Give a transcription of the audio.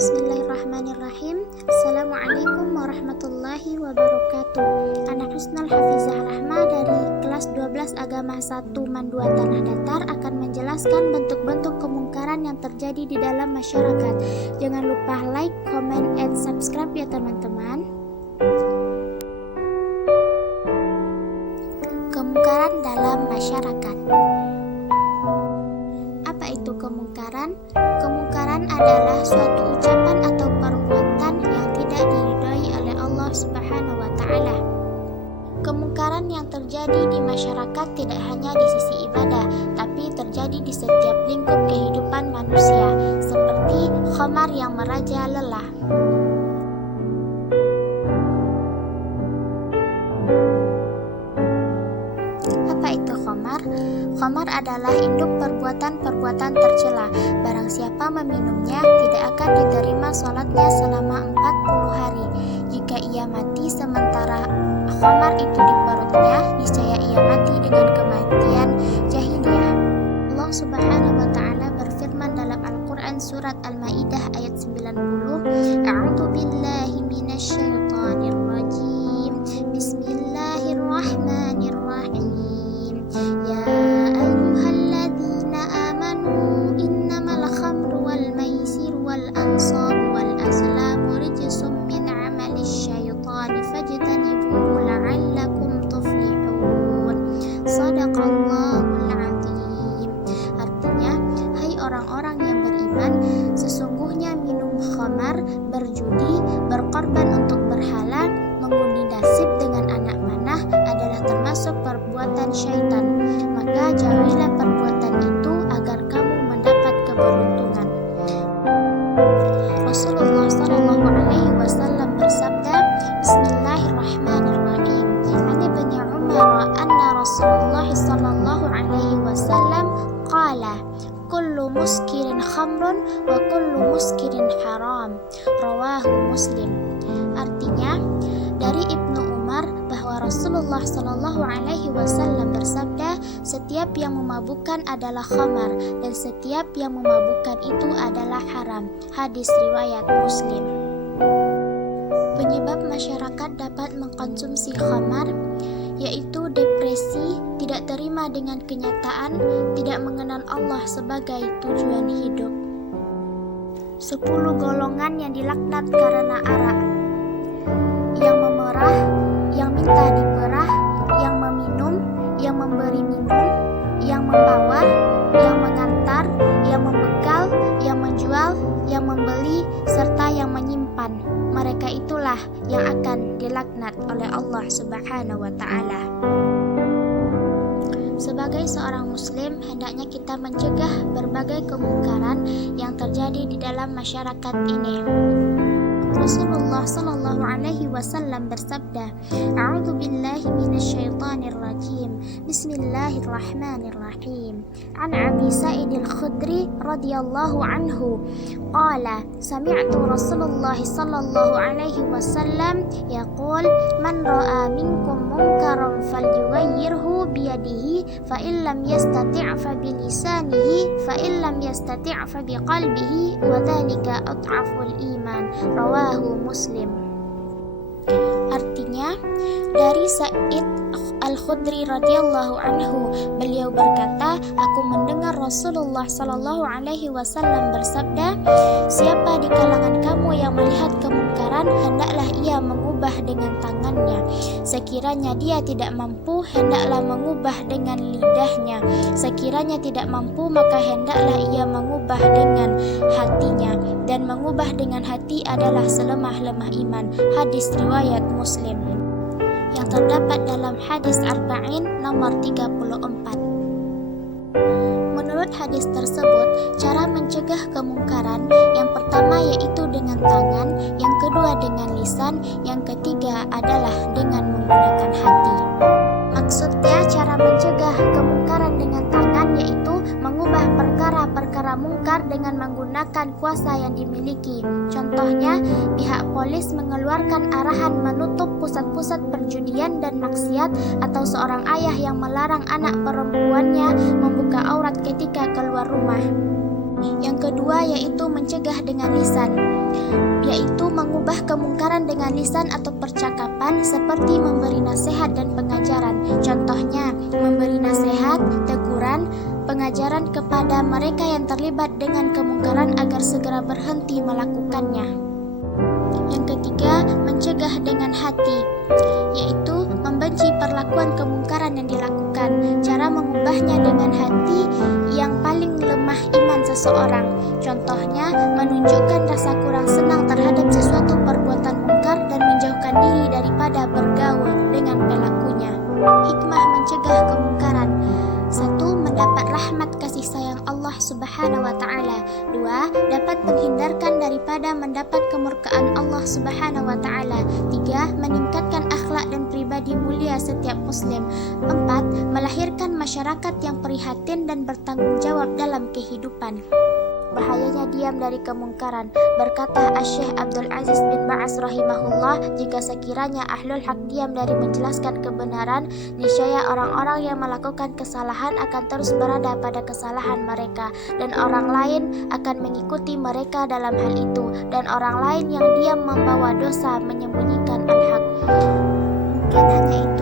Bismillahirrahmanirrahim. Assalamualaikum warahmatullahi wabarakatuh. Ana Husnul Hafizah Rahma dari kelas 12 Agama 1 Manduan Tanah Datar akan menjelaskan bentuk-bentuk kemungkaran yang terjadi di dalam masyarakat. Jangan lupa like, comment, and subscribe ya teman-teman. Kemungkaran dalam masyarakat. Apa itu kemungkaran? Kemungkaran adalah suatu ucapan atau perbuatan yang tidak diridhai oleh Allah Subhanahu wa taala. Kemungkaran yang terjadi di masyarakat tidak hanya di sisi ibadah, tapi terjadi di setiap lingkup kehidupan manusia, seperti khamar yang merajalela. Apa itu khamar? Khamar adalah induk perbuatan-perbuatan tercela. Barang siapa meminumnya tidak akan diterima sholatnya selama 40 hari. Jika ia mati sementara khamar itu di perutnya, niscaya ia mati dengan kematian jahiliyah. Allah Subhanahu wa taala berfirman dalam Al-Qur'an surat Al-Maidah ayat 90, A'udzu billahi minasyaitonir rajim. Bismillahirrahmanirrahim. Ya ayyuhalladzina amanu innamal khamru wal maisir wal ansabu wal azlamu rijsum min amalis syaitani fajtanibuhu la'allakum tuflihun. Shadaqallahul azim. Artinya, hai orang-orang yang beriman, sesungguhnya minum khamar, berjudi, berkorban untuk berhala, mengundi nasib dengan anak panah adalah termasuk perbuatan syaitan. Maka jauhilah perbuatan itu agar kamu mendapat keberuntungan. Rasulullah sallallahu alaihi wasallam bersabda, Bismillahirrahmanirrahim. An Ibnu Umar anna Rasulullah sallallahu alaihi wasallam qala, kullu muskirin khamrun wa kullu muskirin haram. Rawahu Muslim. Artinya, dari Ibnu Umar bahwa Rasulullah Shallallahu Alaihi Wasallam bersabda, setiap yang memabukkan adalah khamar dan setiap yang memabukkan itu adalah haram. Hadis riwayat Muslim. Penyebab masyarakat dapat mengkonsumsi khamar yaitu depresi, tidak terima dengan kenyataan, tidak mengenal Allah sebagai tujuan hidup. 10 golongan yang dilaknat karena arak. Yang memerah, yang minta diperah, yang meminum, yang memberi minum, yang membawa, yang mengantar, yang membekal, yang menjual, yang membeli, serta yang menyimpan. Mereka itulah yang akan dilaknat oleh Allah Subhanahu wa ta'ala. Sebagai seorang muslim, hendaknya kita mencegah berbagai kemungkaran yang terjadi di dalam masyarakat ini. Rasulullah sallallahu alaihi wasallam bersabda, A'udzu billahi minasyaitonir rajim. Bismillahirrahmanirrahim. An Abi Sa'id al-Khudri radhiyallahu anhu qala, sami'tu Rasulullah sallallahu alaihi wasallam yaqul, man ra'a minkum munkaran falyughayyirhu biyadihi fa in lam yastati' fa bilisanihi fa in lam yastati' fa biqalbihi wa dhalika adhaful iman. Rawahu Muslim. Artinya, dari Sa'id Al-Khudri radhiyallahu anhu, beliau berkata, aku mendengar Rasulullah sallallahu alaihi wasallam bersabda, siapa di kalangan kamu yang melihat kemungkaran, hendaklah ia mengubah dengan tangannya. Sekiranya dia tidak mampu, hendaklah mengubah dengan lidahnya. Sekiranya tidak mampu, maka hendaklah ia mengubah dengan hatinya. Dan mengubah dengan hati adalah selemah-lemah iman. Hadis riwayat Muslim yang terdapat dalam hadis Arba'in nomor 34. Menurut hadis tersebut, cara mencegah kemungkaran yang pertama yaitu dengan tangan, yang kedua dengan lisan, yang ketiga adalah dengan menggunakan hati. Maksudnya, cara mencegah kemungkaran dengan tangan yaitu mengubah perkara-perkara mungkar dengan menggunakan kuasa yang dimiliki. Contohnya, pihak polis mengeluarkan arahan menutup pusat-pusat perjudian dan maksiat, atau seorang ayah yang melarang anak perempuannya membuka aurat ketika keluar rumah. Yang kedua yaitu mencegah dengan lisan. yaitu mengubah kemungkaran dengan lisan atau percakapan seperti memberi nasihat dan pengajaran. Contohnya, memberi nasihat, teguran, pengajaran kepada mereka yang terlibat dengan kemungkaran agar segera berhenti melakukannya. Yang ketiga, mencegah dengan hati, yaitu membenci perlakuan kemungkaran yang dilakukan. Cara mengubahnya dengan hati yang paling lemah iman seseorang. Contohnya, menunjukkan rasa kurang senang terhadap sesuatu perbuatan mungkar dan menjauhkan diri daripada bergaul dengan pelakunya. Hikmah mencegah kemungkaran. 1. Mendapat rahmat kasih sayang Allah Subhanahu wa Ta'ala. 2. Dapat menghindarkan daripada mendapat kemurkaan Allah Subhanahu wa Ta'ala. 3. Meningkatkan akhlak dan pribadi mulia setiap muslim. 4. Melahirkan masyarakat yang prihatin dan bertanggung jawab dalam kehidupan. Bahayanya diam dari kemungkaran. Berkata Asy-Syaikh Abdul Aziz bin Ba'as rahimahullah, jika sekiranya ahlul haq diam dari menjelaskan kebenaran, niscaya orang-orang yang melakukan kesalahan akan terus berada pada kesalahan mereka, dan orang lain akan mengikuti mereka dalam hal itu, dan orang lain yang diam membawa dosa menyembunyikan al-haq. Bukan hanya itu,